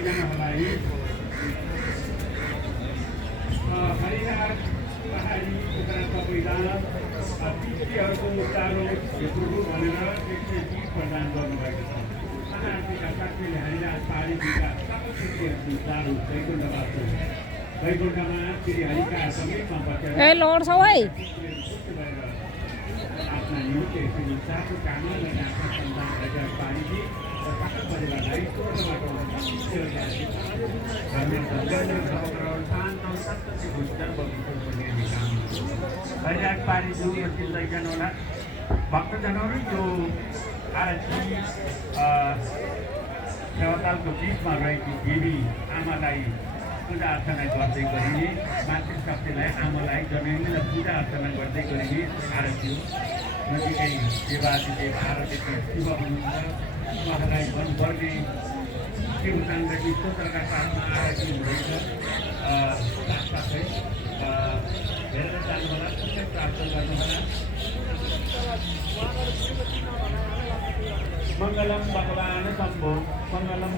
सबैजनालाई हरिराज पहाडी उपरान्त पहिला पितृहरूको चारो हेतु भनेर 120 प्रदान गर्नुभएको छ। महाआरतीका साथीले हरिराज पहाडी विकास सबै पितृहरूको चारो वैकुण्ठमा श्री हरिका समेतमा बसेर आफ्ना निम्ति साथी कामना गर्ने आफ्ना सन्तान हरिराज पहाडीजी र सकल परिवारलाई हरिराज पहाडी जो लैजानु होला भक्तजनहरू जो आरती देवतालको बिचमा रहेकी देवी आमालाई पूजा अर्चना गर्दै गरिने मातृ शक्तिलाई आमालाई जमिनलाई पूजा अर्चना गर्दै गरिने आरती हो। नजिकै देवादिदेव आरतीको शिव हुनुहुन्छ उहाँलाई मनपर्ने शिवताङ्गी स्तोत्रका साथमा आरती हुँदैछ। साथसाथै हेरेर जानुहोला पुण्य प्राप्त गर्नुहोला। मङ्गलम भगवान् शम्भो मङ्गलम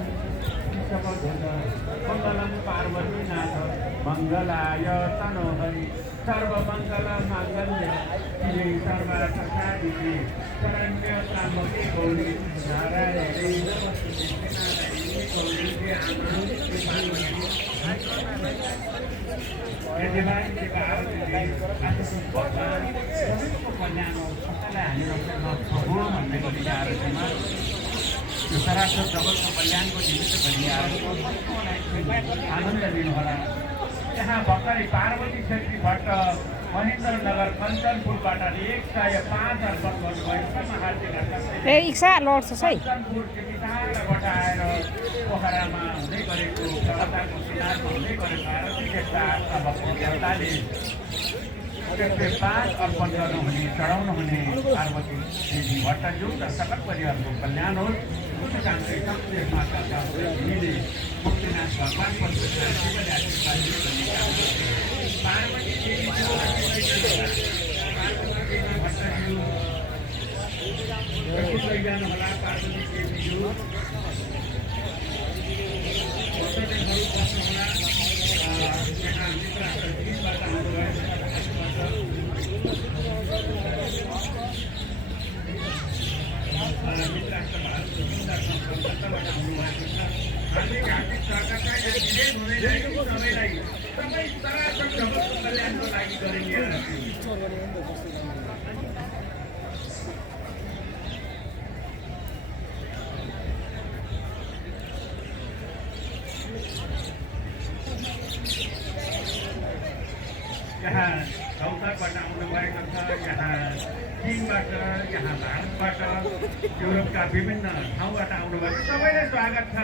मङ्गलम पार्वतीनाथ मङ्गलाय तनोहरि सर्वमङ्गल माङ्गल्य शिवे सर्वार्थसाधिके शरण्य त्र्यम्बके गौरी नारायणी नमोस्तुते गौरी सरासर जगतको कल्याणको निमित्त गरिरहेको आनन्द लिनुहोला। यहाँ भर्खरै पार्वती छेत्री भट्ट महेन्द्रनगर कञ्चनपुरबाट 105 अर्पण गर्नुभएको कञ्चनपुरबाट आएर पोखरामा हुँदै गरेको प्रवताको किनारमा हुँदै गरेको आरती देख्दा देवताले 105 अर्पण गर्नुहुने चढाउनुहुने पार्वती देवी भट्टज्यू र सकल परिवारको कल्याण होस्। मुक्तिनाथ भगवान पार्वती देवी लैजानु होला। पार्वती देवीज्यू यहाँ गौतरबाट आउनुभएको छ, यहाँ चीनबाट, यहाँ भारतबाट, युरोपका विभिन्न ठाउँबाट आउनुभएको सबैलाई स्वागत छ।